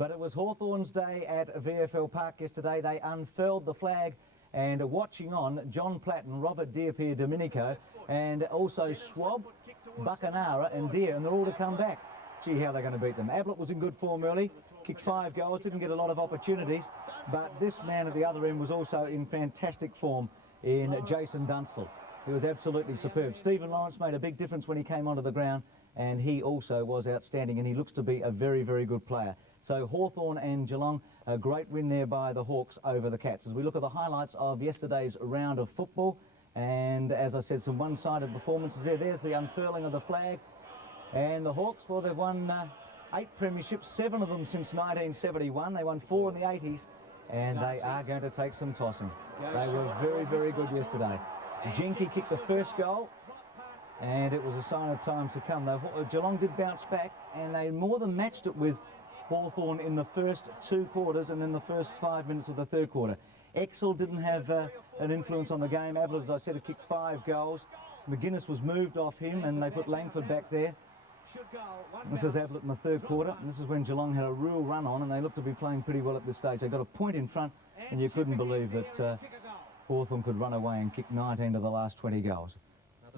But it was Hawthorn's day at VFL Park yesterday. They unfurled the flag, and watching on, John Platt and Robert Dearpierre Domenico, and also Schwab, Buchanara and Deere, and they're all to come back. Gee, how they're going to beat them. Ablett was in good form early, kicked 5 goals, didn't get a lot of opportunities, but this man at the other end was also in fantastic form in Jason Dunstall. He was absolutely superb. Stephen Lawrence made a big difference when he came onto the ground, and he also was outstanding, and he looks to be a very, very good player. So Hawthorn and Geelong, a great win there by the Hawks over the Cats. As we look at the highlights of yesterday's round of football, and as I said, some one-sided performances there. There's the unfurling of the flag. And the Hawks, well, they've won 8 premierships, 7 of them since 1971. They won 4 in the 80s, and they are going to take some tossing. They were very, very good yesterday. Jenke kicked the first goal, and it was a sign of times to come. Though Geelong did bounce back, and they more than matched it with Hawthorn in the first 2 quarters and then the first 5 minutes of the third quarter. Exel didn't have an influence on the game. Ablett, as I said, had kicked 5 goals. McGuinness was moved off him, and they put Langford back there. This is Ablett in the third quarter. This is when Geelong had a real run on, and they looked to be playing pretty well at this stage. They got a point in front, and you couldn't believe that Hawthorn could run away and kick 19 of the last 20 goals.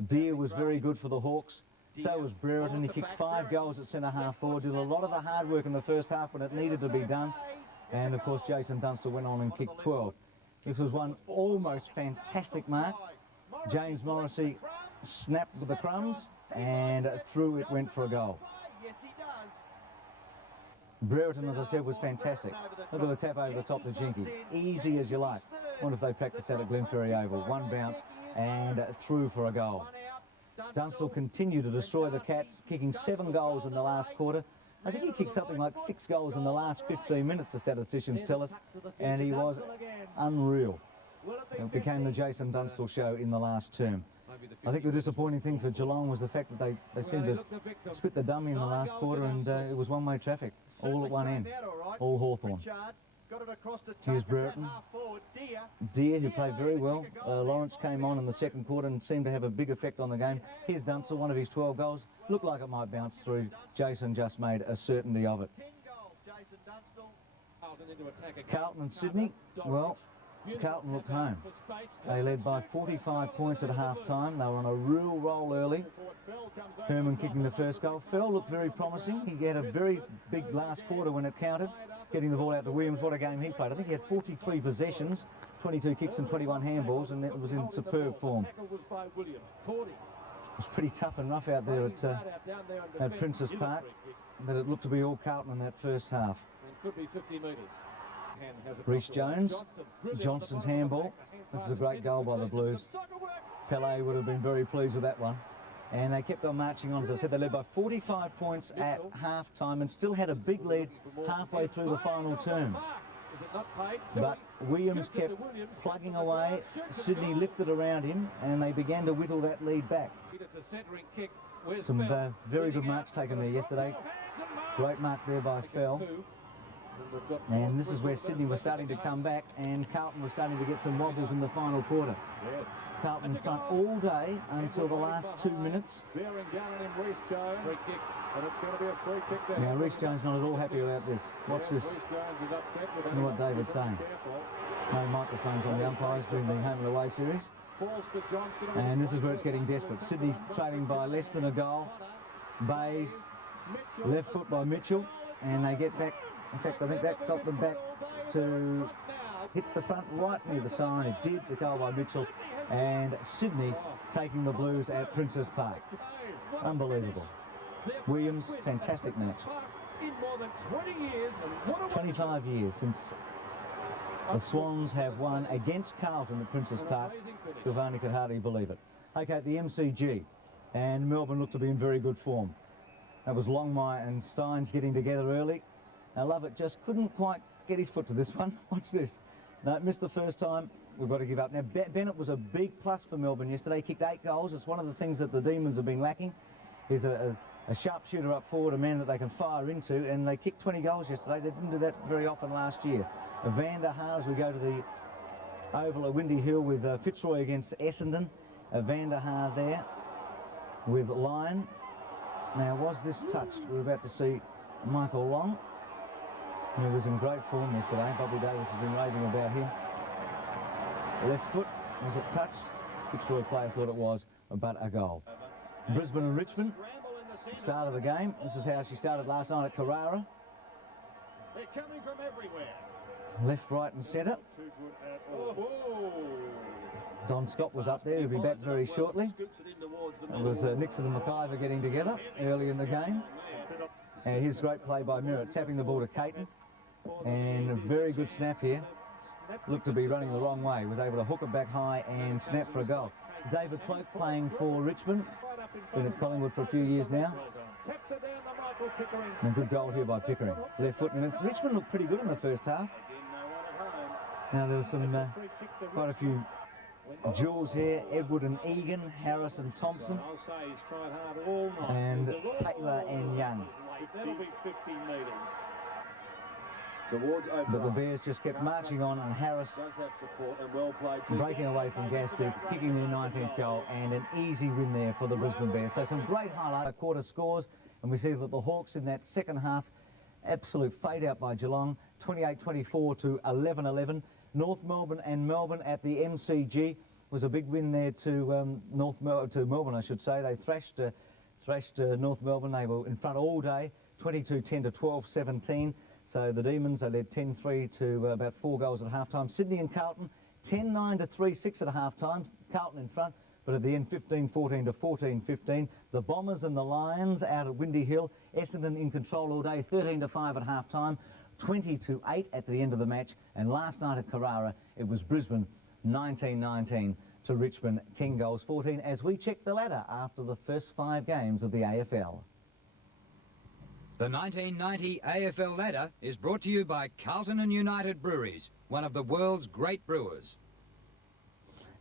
Deere was very good for the Hawks. So was Brereton. He kicked 5 goals at centre-half forward, did a lot of the hard work in the first half when it needed to be done. And, of course, Jason Dunstall went on and kicked 12. This was one almost fantastic mark. James Morrissey snapped with the crumbs, and through it went for a goal. Brereton, as I said, was fantastic. Look at the tap over the top to Jenke. Easy as you like. Wonder if they practiced that at Glenferrie Oval. One bounce and through for a goal. Dunstall continued to destroy the Cats, kicking 7 goals in the last quarter. I think he kicked something like 6 goals in the last 15 minutes, the statisticians tell us, and he was unreal. It became the Jason Dunstall show in the last term. I think the disappointing thing for Geelong was the fact that they seemed to split the dummy in the last quarter, and it was one-way traffic, all at one end, all Hawthorn. Here's Brereton. Deere, who played very well. Lawrence came on in the second quarter and seemed to have a big effect on the game. Here's Dunstall, one of his 12 goals. Looked like it might bounce through. Jason just made a certainty of it. Carlton and Sydney, well, Carlton looked home. They led by 45 points at half-time. They were on a real roll early. Herman kicking the first goal. Fell looked very promising. He had a very big last quarter when it counted, getting the ball out to Williams. What a game he played. I think he had 43 possessions, 22 kicks and 21 handballs, and it was in superb form. It was pretty tough and rough out there at Princess Park, but it looked to be all Carlton in that first half. Rhys Jones, Johnston's handball. This is a great goal by the Blues. Pele would have been very pleased with that one. And they kept on marching on. As I said, they led by 45 points at half-time and still had a big lead halfway through the final term. But Williams kept plugging away. Sydney lifted around him, and they began to whittle that lead back. Some very good marks taken there yesterday. Great mark there by Fell. And this is where Sydney was starting to come back, and Carlton was starting to get some wobbles in the final quarter. Carlton in front all day until the last 2 minutes. Now, Rhys Jones not at all happy about this. Watch this. Look what David's saying. No microphones on the umpires during the home and away series. And this is where it's getting desperate. Sydney's trailing by less than a goal. Bays, left foot by Mitchell, and they get back. In fact, I think that got them back to hit the front right near the sign. It did, the goal by Mitchell. And Sydney taking the Blues at Princess Park. Unbelievable. Williams, fantastic match. 25 years since the Swans have won against Carlton at Princess Park. Silvani could hardly believe it. Okay, the MCG. And Melbourne looked to be in very good form. That was Longmire and Steins getting together early. Now, Lovett just couldn't quite get his foot to this one. Watch this. No, missed the first time. We've got to give up. Now, Bennett was a big plus for Melbourne yesterday. He kicked 8 goals. It's one of the things that the Demons have been lacking. He's a sharpshooter up forward, a man that they can fire into, and they kicked 20 goals yesterday. They didn't do that very often last year. Van der Haar, as we go to the Oval at Windy Hill with Fitzroy against Essendon. Van der Haar there with Lyon. Now, was this touched? We're about to see Michael Long. He was in great form yesterday. Bobby Davis has been raving about him. Left foot, was it touched? Fitzroy player thought it was, but a goal. Brisbane and Richmond, start of the game. This is how she started last night at Carrara. They're coming from everywhere. Left, right and centre. Don Scott was up there. He'll be back very shortly. It was Nixon and McIver getting together early in the game. And here's great play by Merritt, tapping the ball to Caton. And a very good snap here. Looked to be running the wrong way. Was able to hook it back high and snap for a goal. David Cloak playing for Richmond. Been at Collingwood for a few years now. And a good goal here by Pickering. Left foot. And Richmond looked pretty good in the first half. Now there was some quite a few duels here. Edward and Egan, Harris and Thompson, and Taylor and Young. But the Bears just kept marching on, and Harris breaking away from Gastick, kicking their 19th goal, and an easy win there for the Brisbane Bears. So some great highlight quarter scores, and we see that the Hawks in that second half, absolute fade out by Geelong, 28-24 to 11-11. North Melbourne and Melbourne at the MCG was a big win there to Melbourne, I should say. They thrashed North Melbourne. They were in front all day, 22-10 to 12-17. So the Demons, they led 10-3 to about 4 goals at half-time. Sydney and Carlton, 10-9 to 3-6 at half-time. Carlton in front, but at the end, 15-14 to 14-15. The Bombers and the Lions out at Windy Hill. Essendon in control all day, 13-5 at half-time. 20-8 at the end of the match. And last night at Carrara, it was Brisbane, 19-19 to Richmond, 10 goals, 14, as we check the ladder after the first 5 games of the AFL. The 1990 AFL ladder is brought to you by Carlton and United Breweries, one of the world's great brewers.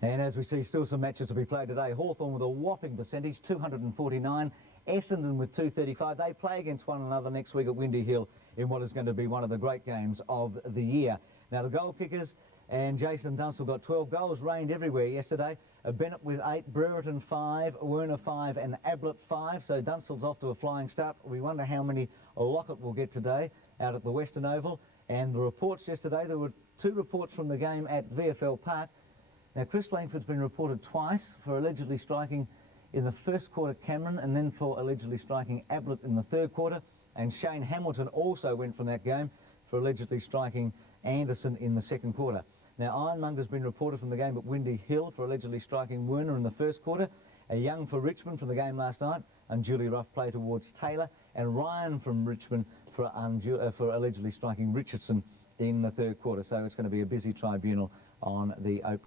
And as we see, still some matches to be played today. Hawthorn with a whopping percentage, 249. Essendon with 235. They play against one another next week at Windy Hill in what is going to be one of the great games of the year. Now the goal kickers, and Jason Dunstall got 12 goals, rained everywhere yesterday. Bennett with 8, Brereton 5, Werner 5 and Ablett 5. So Dunstall's off to a flying start. We wonder how many Lockett will get today out at the Western Oval. And the reports yesterday, there were 2 reports from the game at VFL Park. Now Chris Langford's been reported twice for allegedly striking in the first quarter Cameron, and then for allegedly striking Ablett in the third quarter. And Shane Hamilton also went from that game for allegedly striking Anderson in the second quarter. Now Ironmonger's been reported from the game at Windy Hill for allegedly striking Werner in the first quarter. A Young for Richmond from the game last night, unduly rough play towards Taylor. And Ryan from Richmond for allegedly striking Richardson in the third quarter. So it's going to be a busy tribunal on the opening.